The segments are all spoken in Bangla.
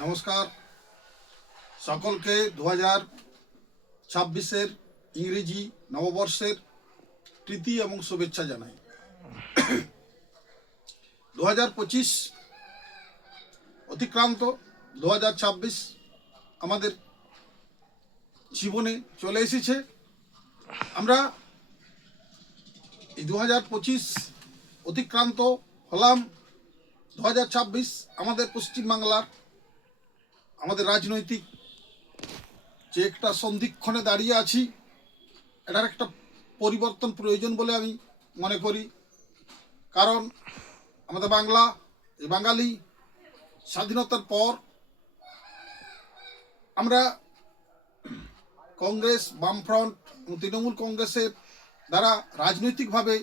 নমস্কার সকলকে 2026-এর ইংরেজি নববর্ষের প্রীতি এবং শুভেচ্ছা জানাই। 2025 অতিক্রান্ত, 2026 আমাদের জীবনে চলে এসেছে। আমরা এই 2025 অতিক্রান্ত হলাম, 2026 আমাদের পশ্চিমবাংলার আমাদের রাজনৈতিক যে একটা সন্ধিক্ষণে দাঁড়িয়ে আছি, এটার একটা পরিবর্তন প্রয়োজন বলে আমি মনে করি। কারণ আমাদের বাঙালি স্বাধীনতার পর আমরা কংগ্রেস, বামফ্রন্ট এবং তৃণমূল কংগ্রেসের দ্বারা রাজনৈতিকভাবে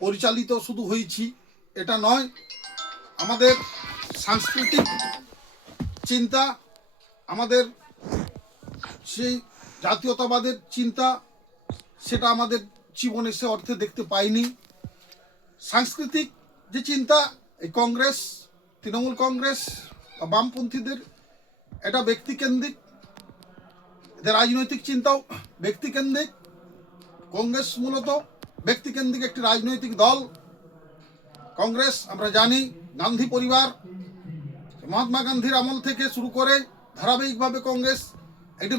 পরিচালিত শুধু হয়েছি এটা নয়, আমাদের সাংস্কৃতিক চিন্তা, আমাদের সেই জাতীয়তাবাদের চিন্তা, সেটা আমাদের জীবনে সে অর্থে দেখতে পাইনি। সাংস্কৃতিক যে চিন্তা, এই কংগ্রেস, তৃণমূল কংগ্রেস বা বামপন্থীদের, এটা ব্যক্তিকেন্দ্রিক, এদের রাজনৈতিক চিন্তাও ব্যক্তিকেন্দ্রিক। কংগ্রেস মূলত ব্যক্তিকেন্দ্রিক একটি রাজনৈতিক দল। কংগ্রেস আমরা জানি গান্ধী পরিবার, মহাত্মা গান্ধীর আমল থেকে শুরু করে ধারাবাহিকভাবে কংগ্রেস একটি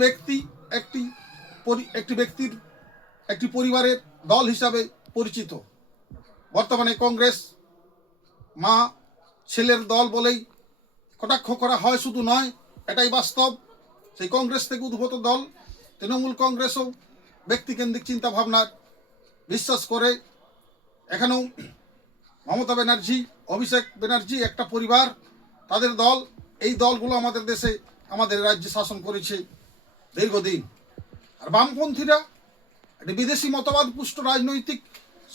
ব্যক্তির একটি পরিবারের দল হিসাবে পরিচিত। বর্তমানে কংগ্রেস মা ছেলের দল বলেই কটাক্ষ করা হয়, শুধু নয়, এটাই বাস্তব। সেই কংগ্রেস থেকে উদ্ভূত দল তৃণমূল কংগ্রেসও ব্যক্তিকেন্দ্রিক চিন্তা ভাবনার বিশ্বাস করে। এখানেও মমতা ব্যানার্জি, অভিষেক ব্যানার্জি একটা পরিবার, তাদের দল। এই দলগুলো আমাদের দেশে, আমাদের রাজ্যে শাসন করেছে দীর্ঘদিন। আর বামপন্থীরা একটি বিদেশি মতবাদ পুষ্ট রাজনৈতিক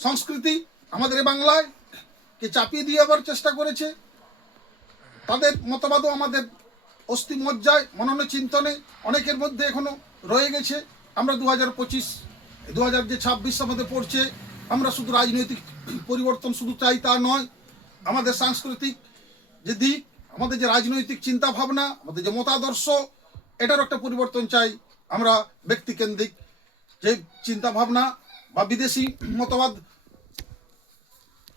সংস্কৃতি আমাদের বাংলায় কে চাপিয়ে দিয়ে আবার চেষ্টা করেছে। তাদের মতবাদও আমাদের অস্থি মজ্জায়, মননে চিন্তনে অনেকের মধ্যে এখনো রয়ে গেছে। আমরা 2026 আমাদের পড়ছে, আমরা শুধু রাজনৈতিক পরিবর্তন শুধু চাই তা নয়, আমাদের সাংস্কৃতিক যে দিক, আমাদের যে রাজনৈতিক চিন্তা ভাবনা, আমাদের যে মতাদর্শ, এটারও একটা পরিবর্তন চাই। আমরা ব্যক্তিকেন্দ্রিক যে চিন্তা ভাবনা বা বিদেশি মতবাদ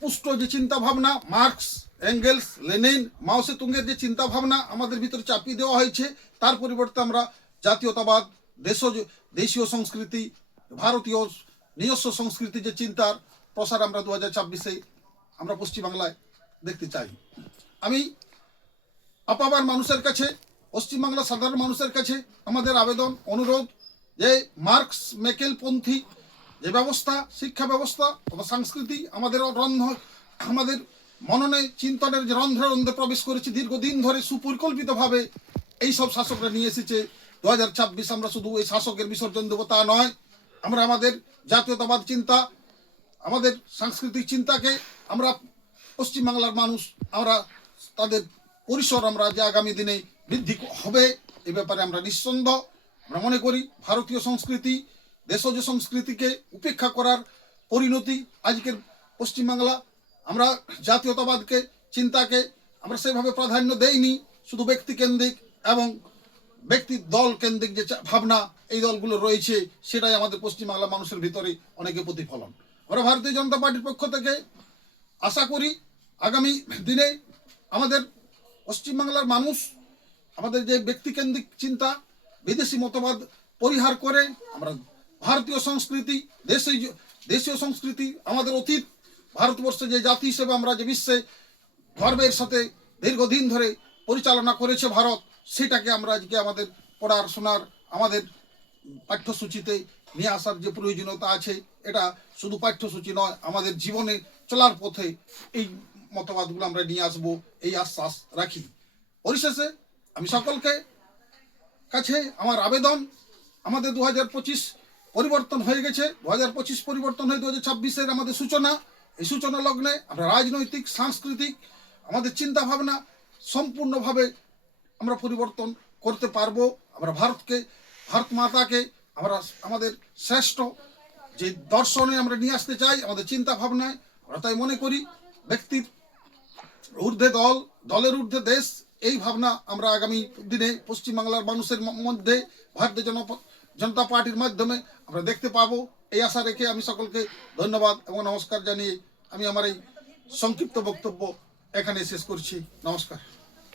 পুষ্ট যে চিন্তা ভাবনা, মার্কস, এঙ্গেলস, লেনিন, মাও সেতুংয়ের যে চিন্তা ভাবনা আমাদের ভিতরে চাপিয়ে দেওয়া হয়েছে, তার পরিবর্তে আমরা জাতীয়তাবাদ, দেশীয় সংস্কৃতি, ভারতীয় নিজস্ব সংস্কৃতি যে চিন্তার প্রসার আমরা 2026-এ আমরা পশ্চিমবাংলায় দেখতে চাই। আমি আপাবার মানুষের কাছে, পশ্চিমবাংলার সাধারণ মানুষের কাছে আমাদের আবেদন, অনুরোধ, যে মার্কস মেকেলপন্থী যে ব্যবস্থা, শিক্ষা ব্যবস্থা অথবা সংস্কৃতি আমাদের মননে চিন্তনের যে রন্ধ্রে রন্ধ্রে প্রবেশ করেছে দীর্ঘদিন ধরে সুপরিকল্পিতভাবে এইসব শাসকরা নিয়ে এসেছে। 2026 আমরা শুধু এই শাসকের বিসর্জন দেবো তা নয়, আমরা আমাদের জাতীয়তাবাদ চিন্তা, আমাদের সাংস্কৃতিক চিন্তাকে আমরা পশ্চিমবাংলার মানুষ, আমরা তাদের পরিসর আমরা যে আগামী দিনে বৃদ্ধি হবে এ ব্যাপারে আমরা নিঃসন্দেহ। আমরা মনে করি ভারতীয় সংস্কৃতি, দেশজ সংস্কৃতিকে উপেক্ষা করার পরিণতি আজকের পশ্চিমবাংলা। আমরা জাতীয়তাবাদকে, চিন্তাকে আমরা সেভাবে প্রাধান্য দেইনি, শুধু ব্যক্তিকেন্দ্রিক এবং ব্যক্তি দল কেন্দ্রিক যে ভাবনা এই দলগুলো রয়েছে, সেটাই আমাদের পশ্চিমবাংলা মানুষের ভিতরে অনেকে প্রতিফলন। আমরা ভারতীয় জনতা পার্টির পক্ষ থেকে আশা করি আগামী দিনে আমাদের পশ্চিমবাংলার মানুষ আমাদের যে ব্যক্তিকেন্দ্রিক চিন্তা, বিদেশি মতবাদ পরিহার করে আমরা ভারতীয় সংস্কৃতি, দেশীয় সংস্কৃতি, আমাদের অতীত, ভারতবর্ষে যে জাতি হিসেবে আমরা যে বিশ্বে গর্বের সাথে দীর্ঘদিন ধরে পরিচালনা করেছে ভারত, সেটাকে আমরা আজকে আমাদের পড়ার শোনার, আমাদের পাঠ্যসূচিতে নিয়ে আসার যে প্রয়োজনীয়তা আছে, এটা শুধু পাঠ্যসূচি নয়, আমাদের জীবনে চলার পথে এই মতবাদগুলো আমরা নিয়ে আসবো, এই আশ্বাস রাখি। পরিশেষে আমি সকলকে কাছে আমার আবেদন, আমাদের 2025 পরিবর্তন হয়ে গেছে, 2025 পরিবর্তন হয়ে 2026-এর আমাদের সূচনা। এই সূচনা লগ্নে আমরা রাজনৈতিক, সাংস্কৃতিক, আমাদের চিন্তা ভাবনা সম্পূর্ণভাবে আমরা পরিবর্তন করতে পারবো। আমরা ভারত মাতাকে আমরা আমাদের শ্রেষ্ঠ যে দর্শনে আমরা নিয়ে আসতে চাই, আমাদের চিন্তা ভাবনায়। আমরা তাই মনে করি ব্যক্তির ঊর্ধ্বে দল, দলের ঊর্ধ্বে দেশ, এই ভাবনা আমরা আগামী দিনে পশ্চিমবাংলার মানুষের মধ্যে ভারতীয় জনতা পার্টির মাধ্যমে আমরা দেখতে পাবো। এই আশা রেখে আমি সকলকে ধন্যবাদ এবং নমস্কার জানিয়ে আমি আমার এই সংক্ষিপ্ত বক্তব্য এখানে শেষ করছি। নমস্কার।